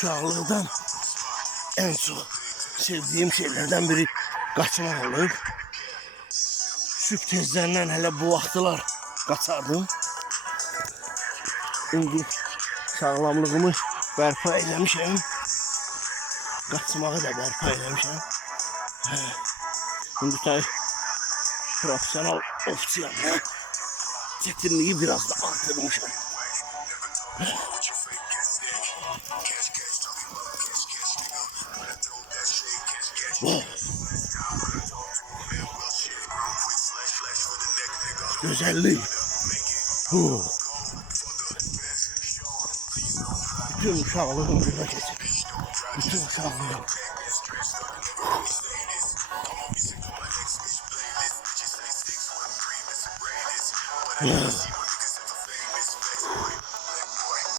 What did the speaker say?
uşaqlıqdan en çok sevdiğim şeylerden biri kaçmak olub. Sübh tezlərindən hələ bu vaxtlar qaçardım. İndi sağlamlığımı bərpa eləmişəm. Qaçmağı da bərpa eləmişəm. İndi tabii profesyonel ofisiyam. Çetinliği biraz da artırmışam. Güzellik. Bütün uşaqlığım burada geçir. Bütün uşaqlığım. Yeah.